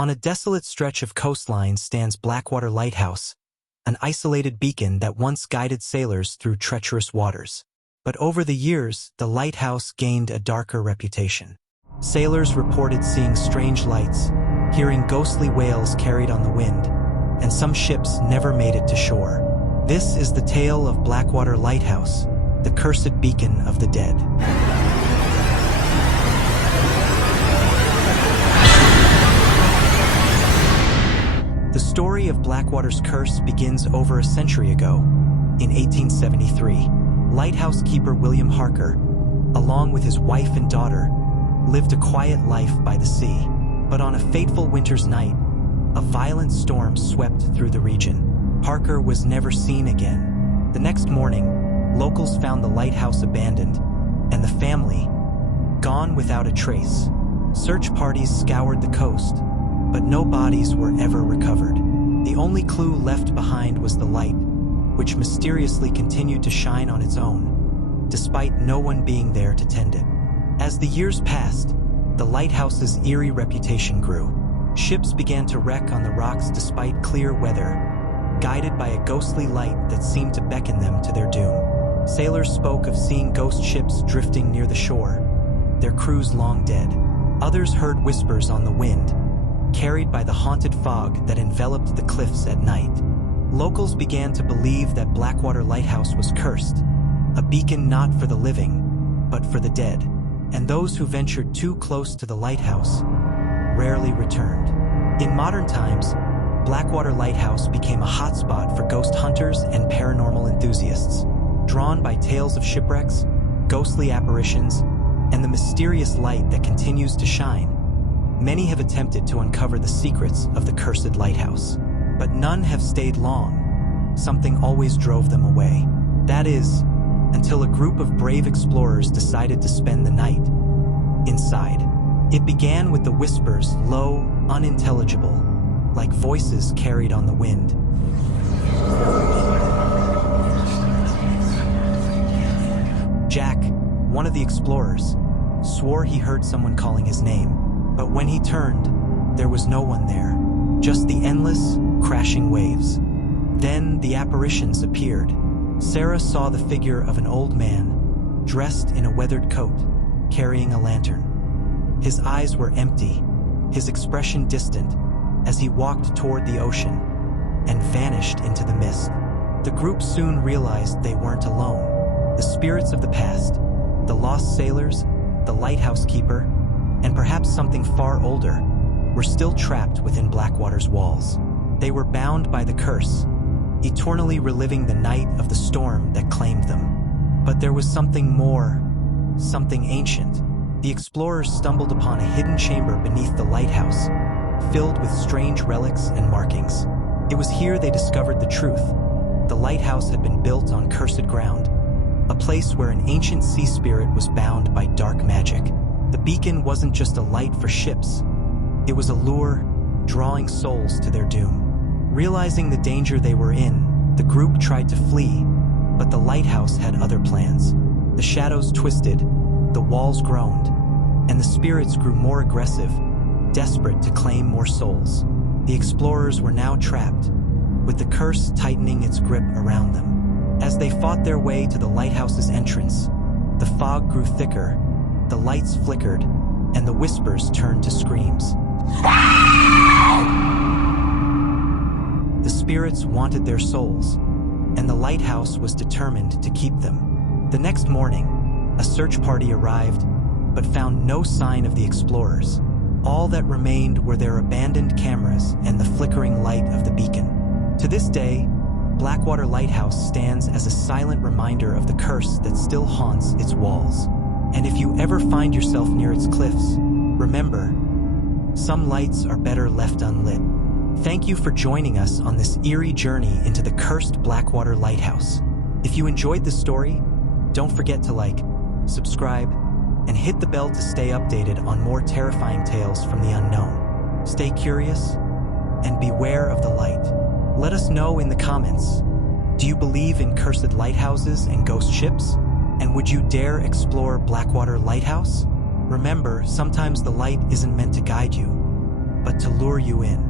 On a desolate stretch of coastline stands Blackwater Lighthouse, an isolated beacon that once guided sailors through treacherous waters. But over the years, the lighthouse gained a darker reputation. Sailors reported seeing strange lights, hearing ghostly wails carried on the wind, and some ships never made it to shore. This is the tale of Blackwater Lighthouse, the cursed beacon of the dead. The story of Blackwater's curse begins over a century ago, in 1873. Lighthouse keeper William Harker, along with his wife and daughter, lived a quiet life by the sea. But on a fateful winter's night, a violent storm swept through the region. Harker was never seen again. The next morning, locals found the lighthouse abandoned, and the family gone without a trace. Search parties scoured the coast, but no bodies were ever recovered. The only clue left behind was the light, which mysteriously continued to shine on its own, despite no one being there to tend it. As the years passed, the lighthouse's eerie reputation grew. Ships began to wreck on the rocks despite clear weather, guided by a ghostly light that seemed to beckon them to their doom. Sailors spoke of seeing ghost ships drifting near the shore, their crews long dead. Others heard whispers on the wind, carried by the haunted fog that enveloped the cliffs at night. Locals began to believe that Blackwater Lighthouse was cursed, a beacon not for the living, but for the dead. And those who ventured too close to the lighthouse rarely returned. In modern times, Blackwater Lighthouse became a hotspot for ghost hunters and paranormal enthusiasts. Drawn by tales of shipwrecks, ghostly apparitions, and the mysterious light that continues to shine, many have attempted to uncover the secrets of the cursed lighthouse. But none have stayed long. Something always drove them away. That is, until a group of brave explorers decided to spend the night inside. It began with the whispers, low, unintelligible, like voices carried on the wind. Jack, one of the explorers, swore he heard someone calling his name. But when he turned, there was no one there, just the endless, crashing waves. Then the apparitions appeared. Sarah saw the figure of an old man, dressed in a weathered coat, carrying a lantern. His eyes were empty, his expression distant, as he walked toward the ocean and vanished into the mist. The group soon realized they weren't alone. The spirits of the past, the lost sailors, the lighthouse keeper, and perhaps something far older, were still trapped within Blackwater's walls. They were bound by the curse, eternally reliving the night of the storm that claimed them. But there was something more, something ancient. The explorers stumbled upon a hidden chamber beneath the lighthouse, filled with strange relics and markings. It was here they discovered the truth. The lighthouse had been built on cursed ground, a place where an ancient sea spirit was bound by dark magic. The beacon wasn't just a light for ships. It was a lure, drawing souls to their doom. Realizing the danger they were in, the group tried to flee, but the lighthouse had other plans. The shadows twisted, the walls groaned, and the spirits grew more aggressive, desperate to claim more souls. The explorers were now trapped, with the curse tightening its grip around them. As they fought their way to the lighthouse's entrance, the fog grew thicker, the lights flickered, and the whispers turned to screams. The spirits wanted their souls, and the lighthouse was determined to keep them. The next morning, a search party arrived, but found no sign of the explorers. All that remained were their abandoned cameras and the flickering light of the beacon. To this day, Blackwater Lighthouse stands as a silent reminder of the curse that still haunts its walls. And if you ever find yourself near its cliffs, remember, some lights are better left unlit. Thank you for joining us on this eerie journey into the cursed Blackwater Lighthouse. If you enjoyed this story, don't forget to like, subscribe, and hit the bell to stay updated on more terrifying tales from the unknown. Stay curious and beware of the light. Let us know in the comments, do you believe in cursed lighthouses and ghost ships? And would you dare explore Blackwater Lighthouse? Remember, sometimes the light isn't meant to guide you. but to lure you in.